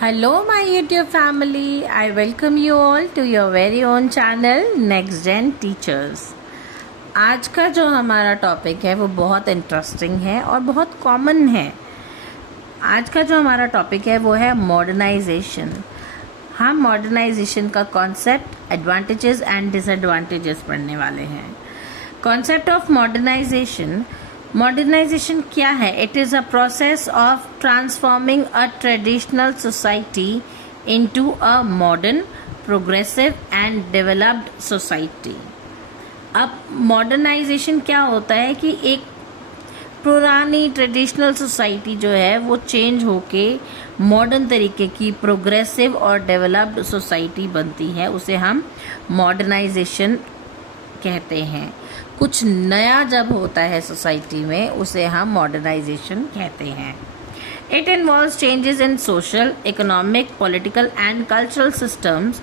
Hello, my YouTube family. I welcome you all to your very own channel Next Gen Teachers. आज का जो हमारा topic है वो बहुत इंटरेस्टिंग है और बहुत कॉमन है। आज का जो हमारा टॉपिक है वो है मॉडर्नाइजेशन। हम मॉडर्नाइजेशन का कॉन्सेप्ट, एडवांटेजेस एंड डिसएडवांटेजेस पढ़ने वाले हैं। कॉन्सेप्ट ऑफ मॉडर्नाइजेशन क्या है? It is a process of transforming a traditional society into a modern, progressive and developed society. अब मॉडर्नाइजेशन क्या होता है कि एक पुरानी ट्रेडिशनल सोसाइटी जो है वो चेंज होके मॉडर्न तरीके की प्रोग्रेसिव और डेवलप्ड सोसाइटी बनती है, उसे हम मॉडर्नाइजेशन कहते हैं। कुछ नया जब होता है सोसाइटी में उसे हम मॉडर्नाइजेशन कहते हैं। It involves changes in social, economic, political and cultural systems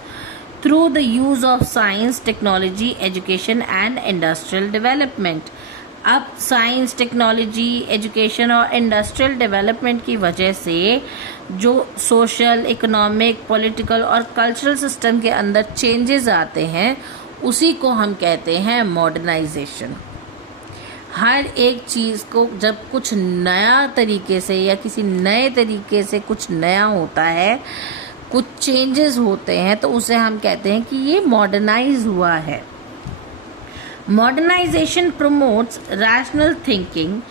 through the use of science, technology, education and industrial development. अब साइंस, टेक्नोलॉजी, एजुकेशन और इंडस्ट्रियल डेवलपमेंट की वजह से जो सोशल, इकोनॉमिक, पॉलिटिकल और कल्चरल सिस्टम के अंदर चेंजेस आते हैं उसी को हम कहते हैं मॉडर्नाइजेशन। हर एक चीज़ को जब कुछ नया तरीके से या किसी नए तरीके से कुछ नया होता है, कुछ चेंजेस होते हैं, तो उसे हम कहते हैं कि ये मॉडर्नाइज हुआ है। Modernization promotes rational thinking,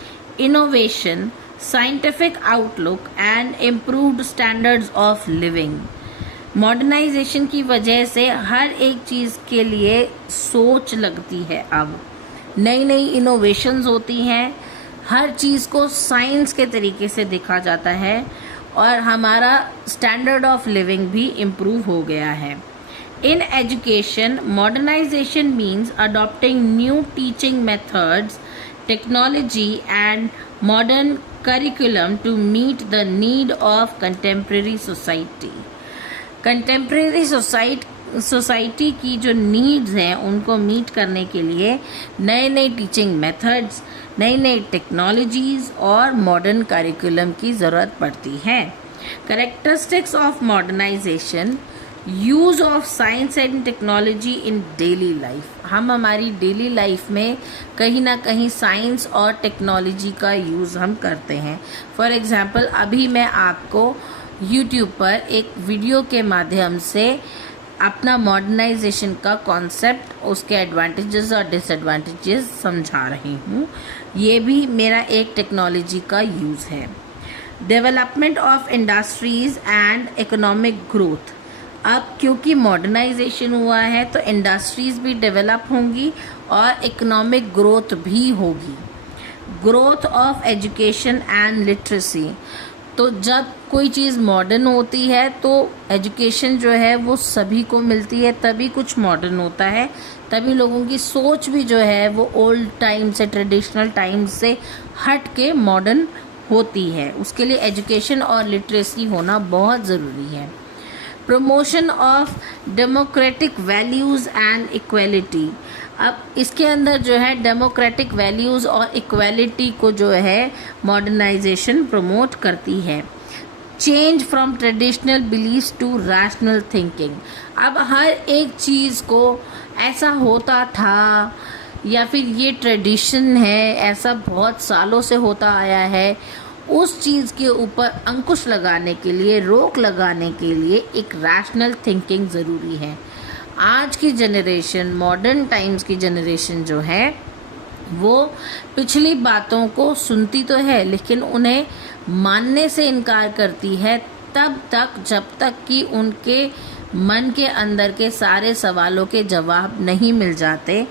innovation, scientific outlook and improved standards of living. Modernization की वजह से हर एक चीज़ के लिए सोच लगती है। अब नई नई इनोवेशंस होती हैं, हर चीज़ को साइंस के तरीके से देखा जाता है और हमारा स्टैंडर्ड ऑफ लिविंग भी इम्प्रूव हो गया है। In education, modernization means adopting new teaching methods, technology and modern curriculum to meet the need of contemporary society. Contemporary society की जो नीड्स हैं उनको मीट करने के लिए नए नए टीचिंग मेथड्स, नई नई टेक्नोलॉजीज और मॉडर्न करिकुलम की ज़रूरत पड़ती है। Characteristics of modernization, use of science and technology in daily life. हम हमारी डेली लाइफ में कहीं ना कहीं साइंस और टेक्नोलॉजी का यूज़ हम करते हैं। फॉर एग्जांपल, अभी मैं आपको YouTube पर एक वीडियो के माध्यम से अपना मॉडर्नाइजेशन का कॉन्सेप्ट, उसके एडवांटेजेस और डिसएडवांटेजेस समझा रही हूँ। ये भी मेरा एक टेक्नोलॉजी का यूज़ है। Development of industries and economic growth. अब क्योंकि मॉडर्नाइजेशन हुआ है तो इंडस्ट्रीज भी डेवलप होंगी और इकोनॉमिक ग्रोथ भी होगी। Growth of education and literacy. तो जब कोई चीज़ मॉडर्न होती है तो एजुकेशन जो है वो सभी को मिलती है, तभी कुछ मॉडर्न होता है, तभी लोगों की सोच भी जो है वो ओल्ड टाइम से, ट्रेडिशनल टाइम से हट के मॉडर्न होती है। उसके लिए एजुकेशन और लिटरेसी होना बहुत ज़रूरी है। Promotion of democratic values and equality. अब इसके अंदर जो है डेमोक्रेटिक वैल्यूज़ और इक्वलिटी को जो है मॉडर्नाइजेशन प्रमोट करती है। Change from traditional beliefs to rational thinking. अब हर एक चीज़ को ऐसा होता था या फिर ये ट्रेडिशन है, ऐसा बहुत सालों से होता आया है, उस चीज़ के ऊपर अंकुश लगाने के लिए, रोक लगाने के लिए एक रैशनल थिंकिंग ज़रूरी है। आज की जनरेशन, मॉडर्न टाइम्स की जनरेशन जो है वो पिछली बातों को सुनती तो है लेकिन उन्हें मानने से इनकार करती है तब तक जब तक कि उनके मन के अंदर के सारे सवालों के जवाब नहीं मिल जाते।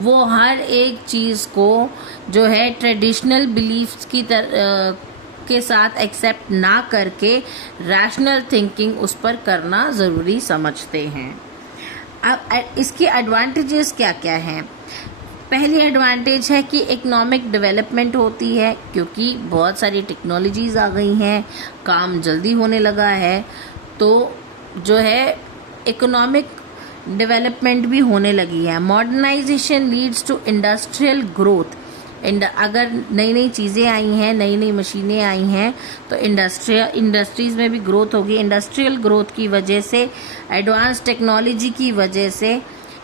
वो हर एक चीज़ को जो है ट्रेडिशनल बिलीफ्स की के साथ एक्सेप्ट ना करके रैशनल थिंकिंग उस पर करना ज़रूरी समझते हैं। अब इसके एडवांटेजेस क्या क्या हैं? पहली एडवांटेज है कि इकोनॉमिक डेवलपमेंट होती है, क्योंकि बहुत सारी टेक्नोलॉजीज़ आ गई हैं, काम जल्दी होने लगा है, तो जो है इकोनॉमिक डेवलपमेंट भी होने लगी है। Modernization leads to industrial growth. अगर नई नई चीज़ें आई हैं, नई नई मशीनें आई हैं, तो इंडस्ट्रीज़ में भी ग्रोथ होगी। इंडस्ट्रियल ग्रोथ की वजह से, एडवांस टेक्नोलॉजी की वजह से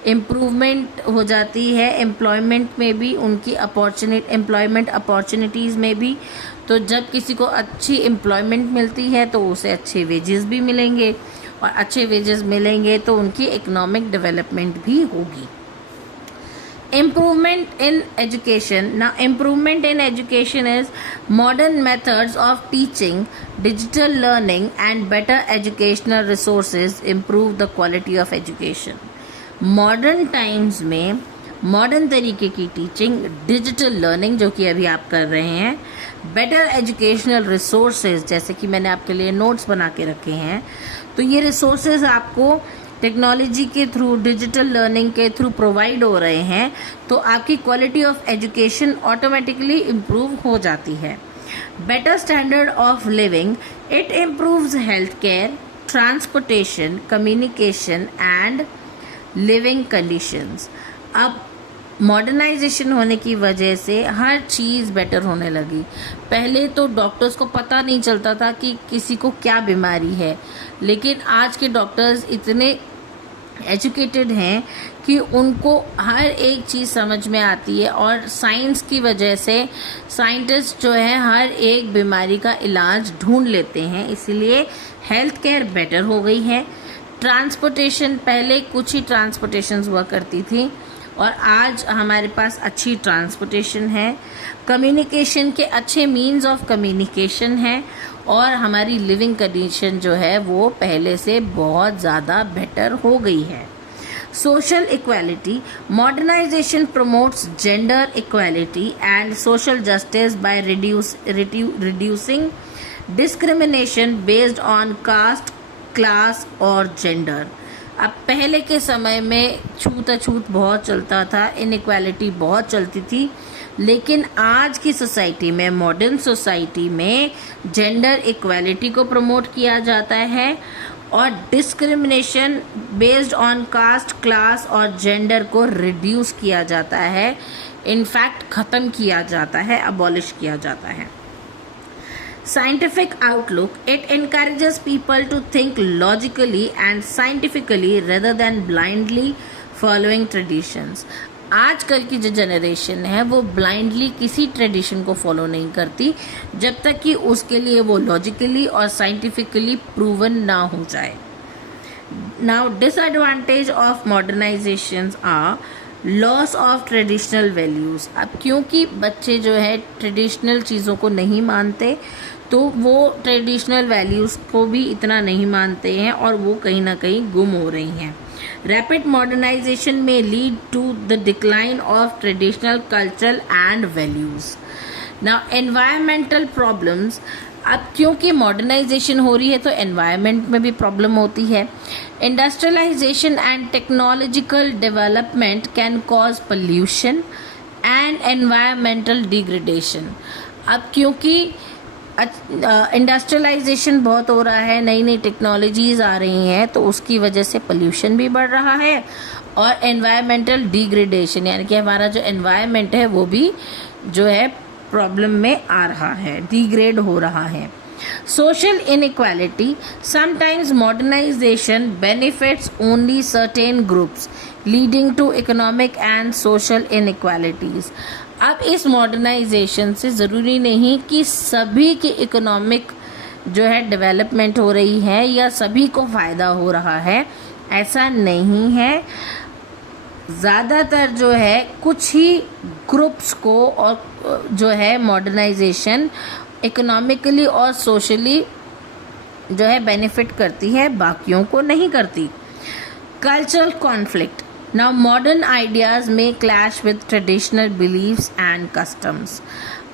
इम्प्रूवमेंट हो जाती है एम्प्लॉयमेंट में भी, उनकी एम्प्लॉयमेंट अपॉर्चुनिटीज़ में भी। तो जब किसी को अच्छी एम्प्लॉयमेंट मिलती है तो उसे अच्छे वेजेस भी मिलेंगे, और अच्छे वेजेस मिलेंगे तो उनकी इकोनॉमिक डेवलपमेंट भी होगी। Improvement in education. Now, improvement in education is modern methods of teaching, digital learning, and better educational resources improve the quality of education. Modern times में मॉडर्न तरीके की टीचिंग, डिजिटल लर्निंग जो कि अभी आप कर रहे हैं, बेटर एजुकेशनल रिसोर्सेज जैसे कि मैंने आपके लिए नोट्स बना के रखे हैं, तो ये रिसोर्सेज आपको टेक्नोलॉजी के थ्रू, डिजिटल लर्निंग के थ्रू प्रोवाइड हो रहे हैं, तो आपकी quality of education automatically improve हो जाती है। Better standard of living, it improves health care, transportation, communication and living conditions. अब मॉडर्नाइजेशन होने की वजह से हर चीज़ बेटर होने लगी। पहले तो डॉक्टर्स को पता नहीं चलता था कि किसी को क्या बीमारी है, लेकिन आज के डॉक्टर्स इतने एजुकेटेड हैं कि उनको हर एक चीज़ समझ में आती है, और साइंस की वजह से साइंटिस्ट जो है हर एक बीमारी का इलाज ढूंढ लेते हैं, इसलिए हेल्थ केयर बेटर हो गई है। ट्रांसपोर्टेशन, पहले कुछ ही ट्रांसपोर्टेशंस हुआ करती थी और आज हमारे पास अच्छी ट्रांसपोर्टेशन है। कम्युनिकेशन के अच्छे मीन्स ऑफ कम्युनिकेशन है, और हमारी लिविंग कंडीशन जो है वो पहले से बहुत ज़्यादा बेटर हो गई है। Social equality, modernization promotes gender equality and social justice by reducing discrimination based on caste, class और जेंडर। अब पहले के समय में छूत बहुत चलता था, इनइक्वालिटी बहुत चलती थी, लेकिन आज की सोसाइटी में, मॉडर्न सोसाइटी में जेंडर इक्वालिटी को प्रमोट किया जाता है, और discrimination based on caste, class और जेंडर को रिड्यूस किया जाता है, इनफैक्ट ख़त्म किया जाता है, अबॉलिश किया जाता है। Scientific outlook, it encourages people to think logically and scientifically rather than blindly following traditions. आजकल की जो जनरेशन है वो ब्लाइंडली किसी ट्रेडिशन को फॉलो नहीं करती जब तक कि उसके लिए वो लॉजिकली और साइंटिफिकली प्रूवन ना हो जाए। Now disadvantage of modernisations are loss of traditional values. अब क्योंकि बच्चे जो है ट्रेडिशनल चीज़ों को नहीं मानते, तो वो ट्रेडिशनल वैल्यूज़ को भी इतना नहीं मानते हैं और वो कहीं ना कहीं गुम हो रही हैं। Rapid modernization may lead to the decline of traditional culture and values. Now environmental problems, अब क्योंकि मॉडर्नाइजेशन हो रही है तो एनवायरनमेंट में भी प्रॉब्लम होती है। Industrialization and technological development can cause pollution and environmental degradation. अब क्योंकि इंडस्ट्रियलाइजेशन बहुत हो रहा है, नई नई टेक्नोलॉजीज आ रही हैं, तो उसकी वजह से पोल्यूशन भी बढ़ रहा है, और एनवायरमेंटल डिग्रेडेशन यानी कि हमारा जो एनवायरनमेंट है वो भी जो है प्रॉब्लम में आ रहा है, डिग्रेड हो रहा है। Social inequality, sometimes modernization benefits only certain groups leading to economic and social inequalities. अब इस मॉडर्नाइजेशन से ज़रूरी नहीं कि सभी की इकोनॉमिक जो है डेवलपमेंट हो रही है या सभी को फ़ायदा हो रहा है, ऐसा नहीं है। ज़्यादातर जो है कुछ ही ग्रुप्स को और जो है मॉडर्नाइजेशन इकोनॉमिकली और सोशली जो है बेनिफिट करती है, बाकियों को नहीं करती। Cultural conflict, now modern ideas में clash with traditional beliefs and customs.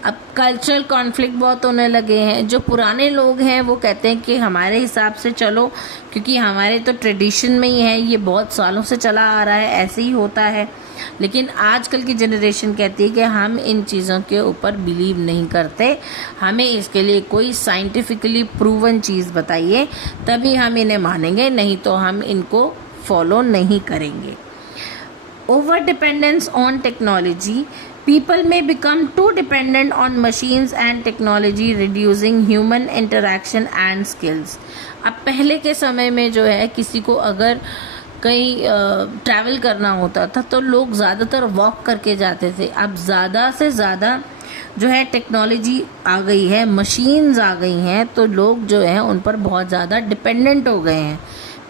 अब कल्चरल कॉन्फ्लिक्ट बहुत होने लगे हैं। जो पुराने लोग हैं वो कहते हैं कि हमारे हिसाब से चलो, क्योंकि हमारे तो ट्रेडिशन में ही है, ये बहुत सालों से चला आ रहा है, ऐसे ही होता है। लेकिन आजकल की जनरेशन कहती है कि हम इन चीज़ों के ऊपर बिलीव नहीं करते, हमें इसके लिए कोई साइंटिफिकली प्रूवन चीज़ बताइए तभी हम इन्हें मानेंगे, नहीं तो हम इनको फॉलो नहीं करेंगे। Over dependence on technology, People may become too dependent on machines and technology, reducing human interaction and skills. अब पहले के समय में जो है किसी को अगर कहीं ट्रैवल करना होता था तो लोग ज़्यादातर वॉक करके जाते थे. अब ज़्यादा से ज़्यादा जो है टेक्नोलॉजी आ गई है, मशीन्स आ गई हैं, तो लोग जो है उन पर बहुत ज़्यादा डिपेंडेंट हो गए हैं.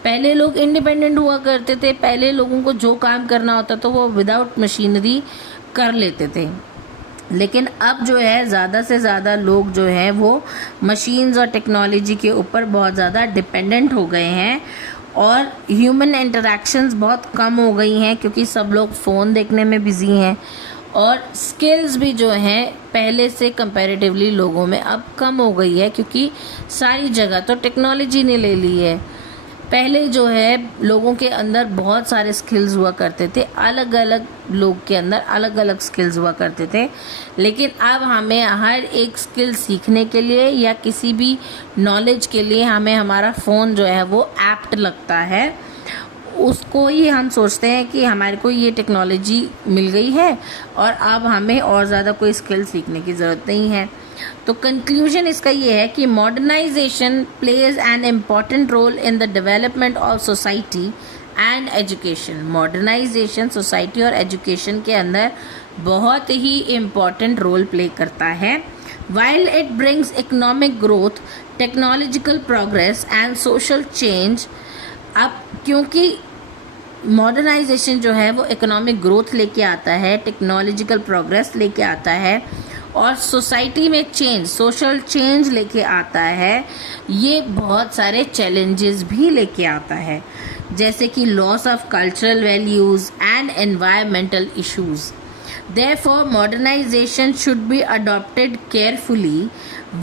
पहले लोग इंडिपेंडेंट हुआ करते थे. पहले लोगों को जो काम करना होता तो वो विदाउट मशीनरी कर लेते थे. लेकिन अब जो है ज़्यादा से ज़्यादा लोग जो है वो मशीन्स और टेक्नोलॉजी के ऊपर बहुत ज़्यादा डिपेंडेंट हो गए हैं और ह्यूमन इंटरेक्शंस बहुत कम हो गई हैं क्योंकि सब लोग फ़ोन देखने में बिज़ी हैं. और स्किल्स भी जो हैं पहले से कंपैरेटिवली लोगों में अब कम हो गई है क्योंकि सारी जगह तो टेक्नोलॉजी ने ले ली है. पहले जो है लोगों के अंदर बहुत सारे स्किल्स हुआ करते थे, अलग अलग लोग के अंदर अलग अलग स्किल्स हुआ करते थे. लेकिन अब हमें हर एक स्किल सीखने के लिए या किसी भी नॉलेज के लिए हमें हमारा फ़ोन जो है वो एप्ट लगता है. उसको ही हम सोचते हैं कि हमारे को ये टेक्नोलॉजी मिल गई है और अब हमें और ज़्यादा कोई स्किल सीखने की ज़रूरत नहीं है. तो कंक्लूजन इसका ये है कि modernization plays an important role in the development of society and education. Modernization society और एजुकेशन के अंदर बहुत ही इम्पॉर्टेंट रोल प्ले करता है. While it brings economic growth, technological progress and social change. अब क्योंकि मॉडर्नाइजेशन जो है वो इकोनॉमिक ग्रोथ लेके आता है, टेक्नोलॉजिकल प्रोग्रेस लेके आता है और सोसाइटी में चेंज, सोशल चेंज लेके आता है. ये बहुत सारे चैलेंजेस भी लेके आता है जैसे कि loss of cultural values and environmental issues. Therefore, modernization should be adopted carefully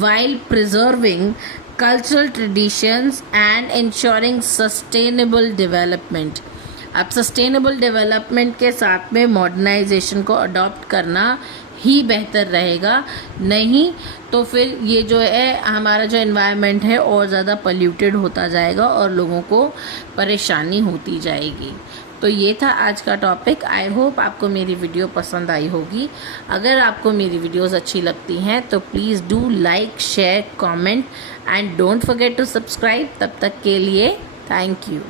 while preserving cultural traditions and ensuring sustainable development. अब सस्टेनेबल डेवलपमेंट के साथ में मॉडर्नाइजेशन को अडॉप्ट करना ही बेहतर रहेगा. नहीं तो फिर ये जो है हमारा जो एनवायरनमेंट है और ज़्यादा पोल्यूटेड होता जाएगा और लोगों को परेशानी होती जाएगी. तो ये था आज का टॉपिक. आई होप आपको मेरी वीडियो पसंद आई होगी. अगर आपको मेरी वीडियोस अच्छी लगती हैं तो please do like, share, comment and don't forget to subscribe. तब तक के लिए थैंक यू.